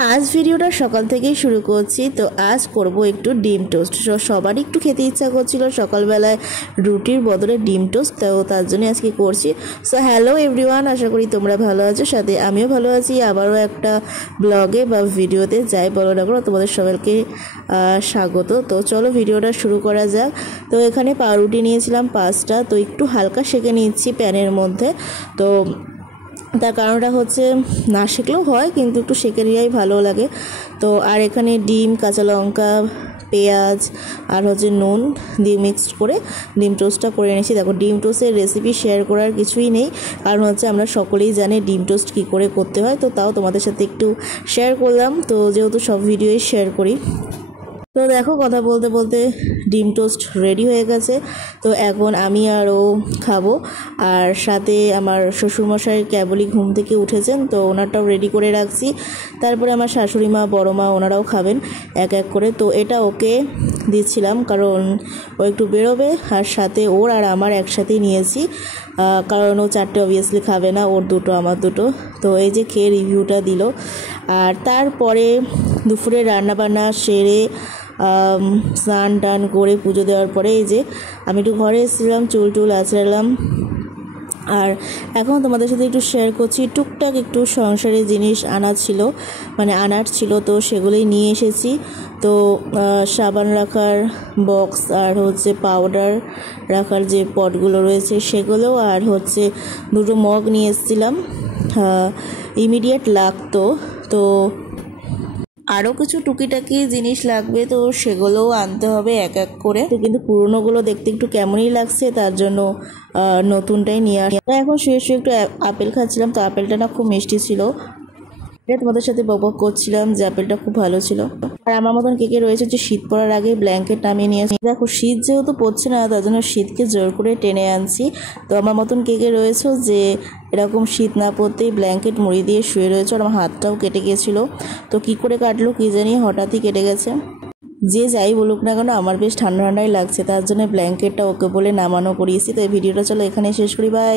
आज ভিডিওটা সকাল থেকেই শুরু করছি। তো আজ করব একটু ডিম টোস্ট। সবারই একটু খেতে ইচ্ছা করছিল সকালবেলায় রুটির বদলে ডিম টোস্ট, তো তার জন্য আজকে করছি। সো হ্যালো এভরিওয়ান, আশা করি তোমরা ভালো আছো, সাথে আমিও ভালো আছি। আবারও একটা ব্লগে বা ভিডিওতে যাই বলো না করো, তোমাদের সবাইকে স্বাগত। তো চলো ভিডিওটা শুরু করা যাক। তো এখানে পাউরুটি নিয়েছিলাম 5টা, তো একটু হালকা সেঁকে নিচ্ছি প্যানের মধ্যে। তো তার কারণটা হচ্ছে না সেঁকলেও হয়, কিন্তু একটু সেঁকে নেওয়াই ভালো লাগে। তো আর এখানে ডিম, কাঁচা লঙ্কা, পেঁয়াজ আর হচ্ছে নুন দিয়ে মিক্সড করে ডিম টোস্টটা করে নিয়েছি। দেখো, ডিম টোস্টের রেসিপি শেয়ার করার কিছুই নেই, কারণ হচ্ছে আমরা সকলেই জানি ডিম টোস্ট কী করে করতে হয়। তো তাও তোমাদের সাথে একটু শেয়ার করলাম, তো যেহেতু সব ভিডিওই শেয়ার করি। তো দেখো, কথা বলতে বলতে ডিম টোস্ট রেডি হয়ে গেছে। তো এখন আমি আরও খাবো, আর সাথে আমার শ্বশুরমশাই কেবলই ঘুম থেকে উঠেছেন, তো ওনারটাও রেডি করে রাখছি। তারপরে আমার শাশুড়ি মা, বড় মা, ওনারাও খাবেন এক এক করে। তো এটা ওকে দিচ্ছিলাম কারণ ও একটু বেরোবে, আর সাথে ওর আর আমার একসাথেই নিয়েছি, কারণ ও 4টে অবভিয়াসলি খাবে না, ওর 2টো আমার 2টো। তো এই যে খেয়ে রিভিউটা দিল। আর তারপরে দুপুরে রান্নাবান্না সেরে স্নান টান করে পুজো দেওয়ার পরে এই যে আমি একটু ঘরে এসেছিলাম, চুল টুল আঁচড়ালাম। আর এখন তোমাদের সাথে একটু শেয়ার করছি, টুকটাক একটু সংসারের জিনিস আনার ছিল, তো সেগুলোই নিয়ে এসেছি। তো সাবান রাখার বক্স, আর হচ্ছে পাউডার রাখার যে পটগুলো রয়েছে সেগুলো, আর হচ্ছে 2টো মগ নিয়ে এসেছিলাম, ইমিডিয়েট লাগতো। তো আরও কিছু টুকিটাকি জিনিস লাগবে, তো সেগুলোও আনতে হবে এক এক করে। তো কিন্তু পুরোনোগুলো দেখতে একটু কেমনই লাগছে, তার জন্য নতুনটাই নিয়ে আসি। এখন শুয়ে শুয়ে একটু আপেল খাচ্ছিলাম, তো আপেলটা না খুব মিষ্টি ছিল। তোমাদের সাথে বকবক করছিলাম যে আপেলটা খুব ভালো ছিল। আর আমার মতন কে কে রয়েছে যে শীত পড়ার আগে ব্ল্যাঙ্কেট নামিয়ে নিয়েছি। দেখো, শীত যেহেতু পড়ছে না, তার জন্য শীতকে জোর করে টেনে আনছি। তো আমার মতন কে কে রয়েছে যে এরকম শীত না পড়তেই ব্ল্যাঙ্কেট মুড়ি দিয়ে শুয়ে রয়েছে। আর আমার হাতটাও কেটে গিয়েছিলো, তো কি করে কাটলো কি জানি, হঠাৎই কেটে গেছে। যে যাই বলুক না কেন, আমার বেশ ঠান্ডা ঠান্ডাই লাগছে, তার জন্য ব্ল্যাঙ্কেটটা ওকে বলে নামানো করিয়েছি। তো এই ভিডিওটা চলো এখানে শেষ করি, বাই।